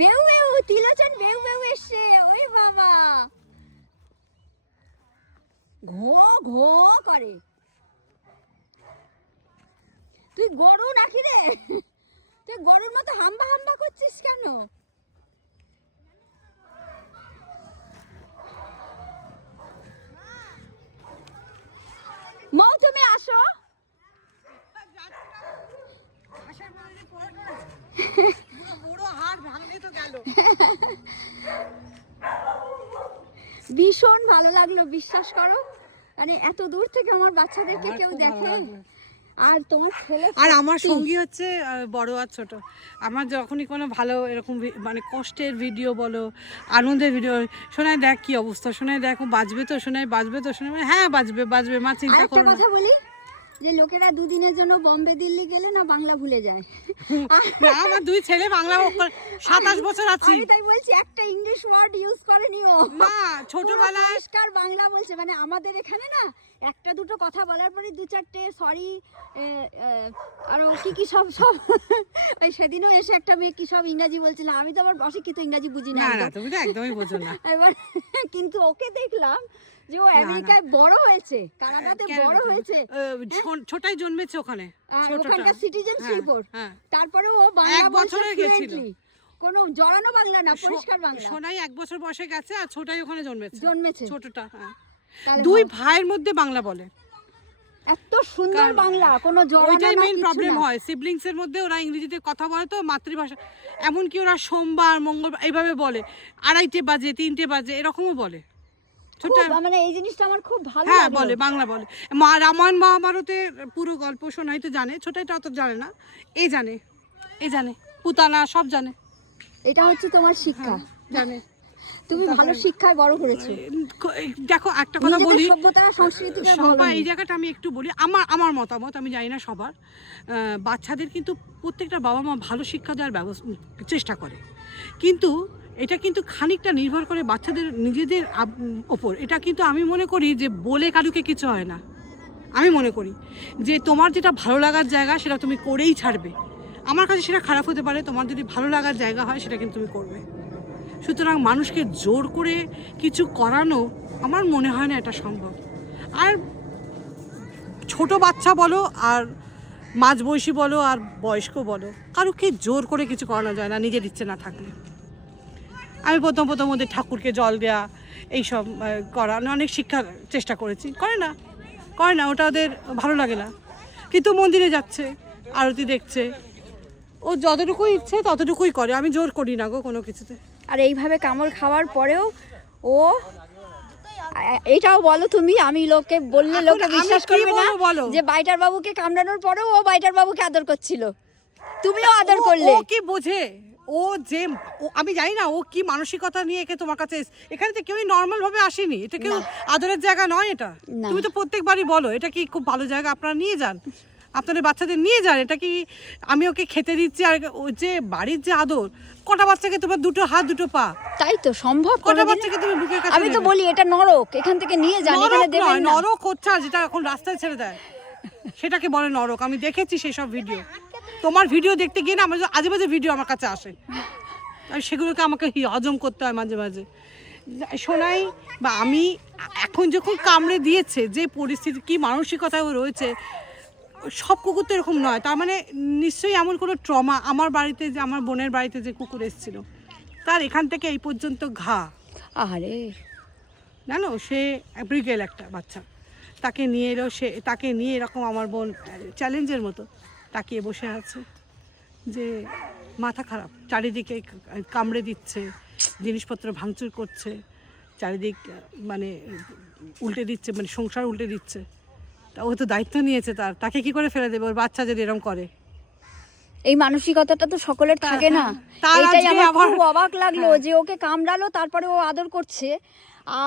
বেউ বেউ তিলোচন বেউ বেউ এসছে, ওই বাবা ঘো ঘো করে। তুই গরু নাকি রে? তুই গরুর মতো হাম্বা হাম্বা করছিস কেন? মৌ তুমি আসো। ভীষণ ভালো লাগলো, বিশ্বাস করো। মানে এত দূর থেকে আমার বাচ্চাদেরকে কেউ দেখে। আর তোমার ছেলে আর আমার সঙ্গী হচ্ছে বড় আর ছোট। আমার যখনই কোনো ভালো এরকম মানে কষ্টের ভিডিও বলো, আনন্দের ভিডিও, শোনায় দেখ কি অবস্থা, শোনায় দেখ বাজবে তো, শোনায় বাজবে তো, শোনায় হ্যাঁ বাজবে বাজবে, মা চিন্তা করো না। কথা বলি যে লোকেরা দুদিনের জন্য বম্বে দিল্লি গেলে না বাংলা ভুলে যায়। না আমার দুই ছেলে বাংলা 27 বছর আছি, আমি তাই বলছি একটা ইংলিশ ওয়ার্ড ইউজ করেনি ও। না ছোটবেলায় পরিষ্কার বাংলা বলছে। মানে আমাদের এখানে না একটা দুটো কথা বলার পরে দু চারটে সরি আর কি কি সব সব ওই সেদিনও এসে একটা মেয়ে কি সব ইংরাজি বলছিল, আমি তো আবার অশিক্ষিত ইংরাজি বুঝি না। না তুমি তো একদমই বোঝো না। এবার কিন্তু ওকে দেখলাম যে ও আমেরিকায় বড় হয়েছে, কানাডাতে বড় হয়েছে, ছোটাই জন্মেছে ওখানে, ওখানকার সিটিজেনশিপ ওর। তারপরে ও বাংলা 1 বছরে গেছিল, কোনো জড়ানো বাংলা না, পরিষ্কার বাংলা। সোনাই 1 বছর বয়সে গেছে আর ছোটাই ওখানে জন্মেছে ছোটটা। তাহলে দুই ভাইয়ের মধ্যে বাংলা বলে, এত সুন্দর বাংলা, কোনো জড়ানো না। ওইটাই মেইন প্রবলেম হয় সিবলিংস এর মধ্যে, ওরা ইংরেজিতে কথা বলে তো মাতৃভাষা, এমনকি ওরা সোমবার মঙ্গলবার এইভাবে বলে, 2:30 বাজে 3টে বাজে এরকমও বলে। মানে এই জিনিসটা আমার খুব ভালো লাগে। হ্যাঁ বলে, বাংলা বলে। রামায়ণ মহাভারতের পুরো গল্প শোনাই তো জানে, ছোটাইটা অত জানে না, এই জানে পুতানা সব জানে। এটা হচ্ছে তোমার শিক্ষা, জানে। তুমি ভালো শিক্ষায় বড় করেছো। দেখো একটা কথা বলি, সভ্যতা সংস্কৃতিকে সবাই এই জায়গাটা আমি একটু বলি, আমার মতামত, আমি জানি না সবার। বাচ্চাদের কিন্তু প্রত্যেকটা বাবা মা ভালো শিক্ষা দেওয়ার চেষ্টা করে, কিন্তু এটা কিন্তু খানিকটা নির্ভর করে বাচ্চাদের নিজেদের ওপর। এটা কিন্তু আমি মনে করি যে বলে কারুকে কিছু হয় না। আমি মনে করি যে তোমার যেটা ভালো লাগার জায়গা সেটা তুমি করেই ছাড়বে। আমার কাছে সেটা খারাপ হতে পারে, তোমার যদি ভালো লাগার জায়গা হয় সেটা কিন্তু তুমি করবে। সুতরাং মানুষকে জোর করে কিছু করানো আমার মনে হয় না এটা সম্ভব। আর ছোট বাচ্চা বলো আর মাঝবয়সী বলো আর বয়স্ক বলো, কারোকে জোর করে কিছু করানো যায় না নিজের ইচ্ছে না থাকলে। আমি প্রথম ওদের ঠাকুরকে জল দেয়া এইসব করা অনেক শিক্ষার চেষ্টা করেছি, করে না, ওটা ওদের ভালো লাগে না। কিন্তু মন্দিরে যাচ্ছে, আরতি দেখছে, ও যতটুকুই ইচ্ছে ততটুকুই করে, আমি জোর করি না গো কোনো কিছুতে। আর এইভাবে কামড় খাওয়ার পরেও ও, এটাও বলো তুমি, আমি লোকে বললে লোকে বিশ্বাস করবে না যে বাইটার বাবুকে কামড়ানোর পরেও ও বাইটার বাবুকে আদর করছিল, তুমিও আদর করলে। ও কি বোঝে, ও যে আমি জানি না ও কি মানসিকতা নিয়ে একে তোমার কাছে, এখানে তো কেউই নর্মাল ভাবে আসেনি, এটা কেউ আদরের জায়গা নয় এটা। তুমি তো প্রত্যেকবারই বলো এটা কি খুব ভালো জায়গা, আপনারা নিয়ে যান, আপনাদের বাচ্চাদের নিয়ে যান। এটা কি আমি ওকে খেতে দিচ্ছি আর ওই যে বাড়ির যে আদর, কটা বাচ্চাকে তোমার 2 হাত 2 পা, তাই তো সম্ভব? কটা বাচ্চাকে তুমি বুকের কাছে, আমি তো বলি এটা নরক, এখান থেকে নিয়ে যান, এখানে দেবেন না। নরক হচ্ছে যেটা এখন রাস্তায় ছেড়ে দেয় সেটাকে বলে নরক। আমি দেখেছি সেই সব ভিডিও, তোমার ভিডিও দেখতে গিয়ে না আমার আজে বাজে ভিডিও আমার কাছে আসে, আর সেগুলোকে আমাকে হজম করতে হয় মাঝে মাঝে। শোনাই বা আমি এখন যখন কামড়ে দিয়েছে যে পরিস্থিতি, কি মানসিকতায় রয়েছে, সব কুকুর তো এরকম নয়, তার মানে নিশ্চয়ই এমন কোনো ট্রমা। আমার বাড়িতে যে আমার বোনের বাড়িতে যে কুকুর এসেছিল, তার এখান থেকে এই পর্যন্ত ঘা। আরে জানো, সে ব্রিগেল একটা বাচ্চা, তাকে নিয়ে এলো, তাকে নিয়ে এরকম আমার বোন চ্যালেঞ্জের মতো তাকিয়ে বসে আছে যে মাথা খারাপ, চারিদিকে কামড়ে দিচ্ছে, জিনিসপত্র ভাঙচুর করছে, চারিদিক মানে উল্টে দিচ্ছে, মানে সংসার উল্টে দিচ্ছে। তা ও তো দায়িত্ব নিয়েছে, তাকে কি করে ফেলে দেবে ওর বাচ্চা যদি এরকম করে। এই মানসিকতাটা তো সকলের থাকে না। এটাই আমার খুব অবাক লাগলো যে ওকে কামড়ালো, তারপরে ও আদর করছে,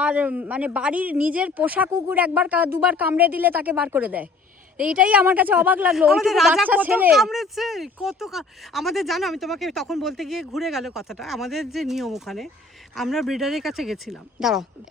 আর মানে বাড়ির নিজের পোষা কুকুর একবার দুবার কামড়ে দিলে তাকে বার করে দেয়। এইটাই আমার কাছে অবাক লাগলো। কত আমাদের জানো, আমি তোমাকে তখন বলতে গিয়ে ঘুরে গেল কথাটা। আমাদের যে নিয়ম ওখানে, আমরা ব্রিডারের কাছে গেছিলাম, দাঁড়াও